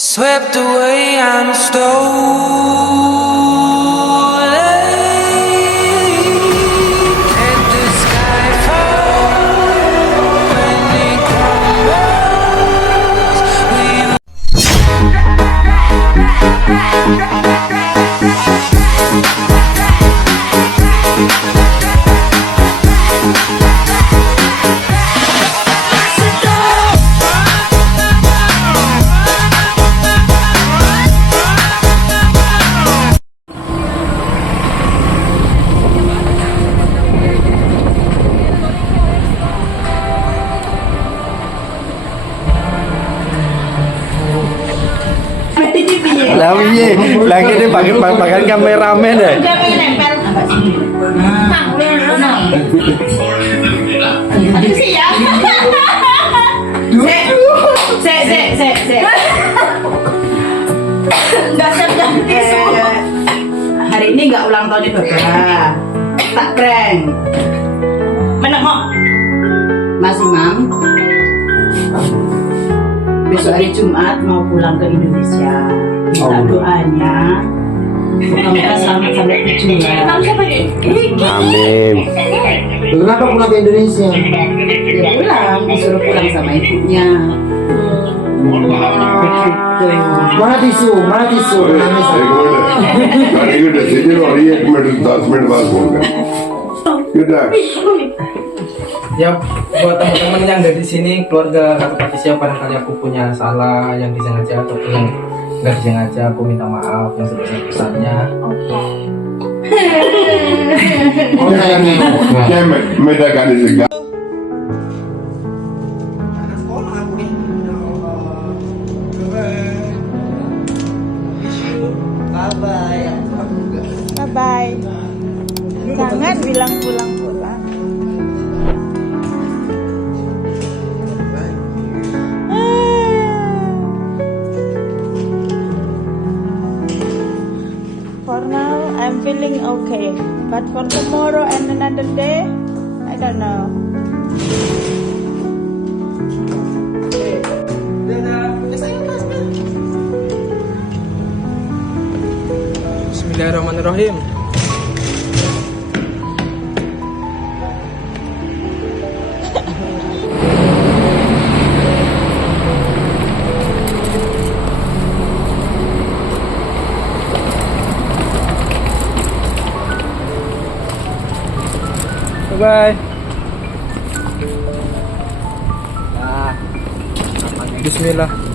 Swept away on a let the sky fall when it crumbles. Lah piye? Lah kene bagian kameramen ya. Sih ya. Sek. Enggak sedang tisu. Hari ini enggak ulang tahun Bapak. Tak prank. Mana kok? Mas Imam. Besok hari Jumat mau pulang ke Indonesia. Minta doanya. Semoga selamat sampai tujuan. Amin. Kenapa pulang ke Indonesia? Ya pulang, disuruh pulang sama ibunya. Mana tisu? Nangis. गाड़ी को डिसीजन हो रही है 1 मिनट 10 मिनट बाद फोन कर किधर Ya buat teman-teman yang dari sini keluarga atau siapa barangkali aku punya salah yang disengaja ataupun yang nggak disengaja, aku minta maaf yang sebesar-besarnya. क्या मेरा गाड़ी से Bye-bye. Jangan bilang pulang-pulang. For now, I'm feeling okay. But for tomorrow and another day, I don't know. Bismillahirrahmanirrahim. Bye. Nah, Bismillah.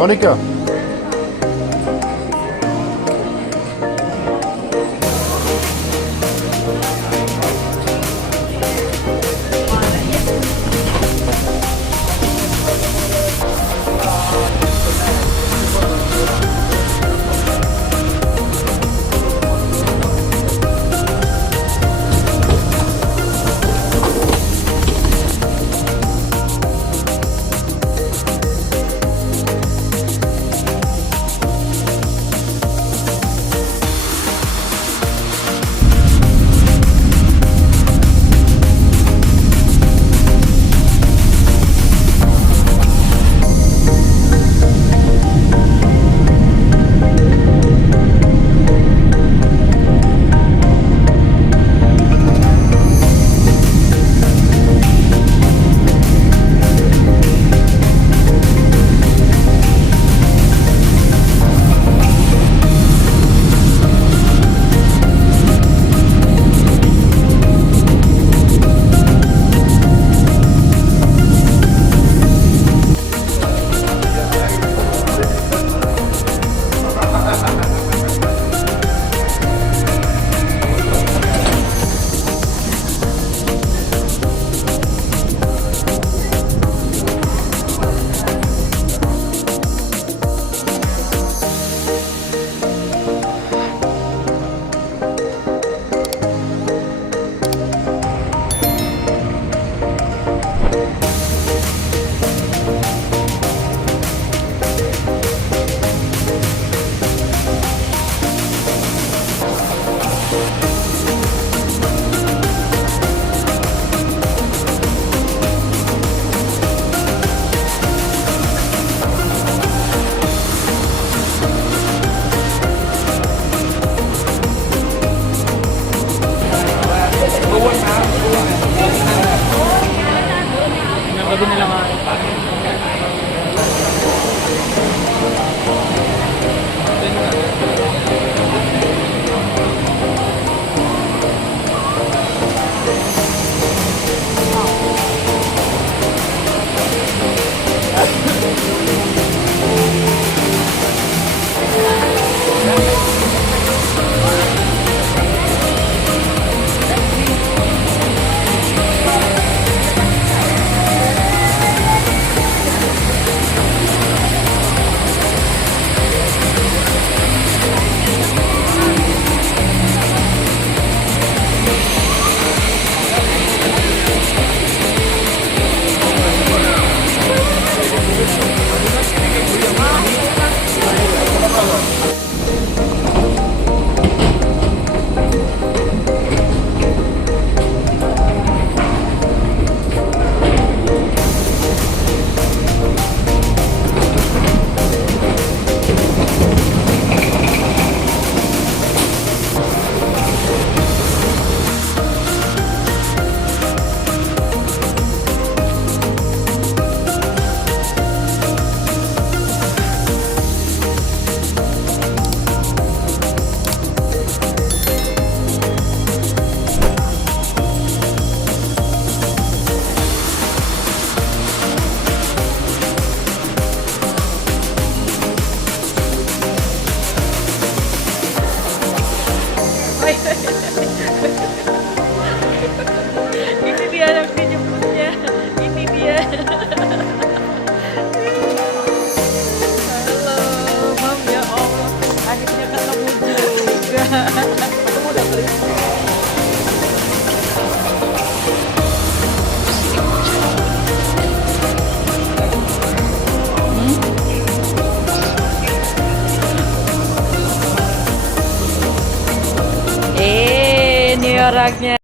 Monica. orangnya.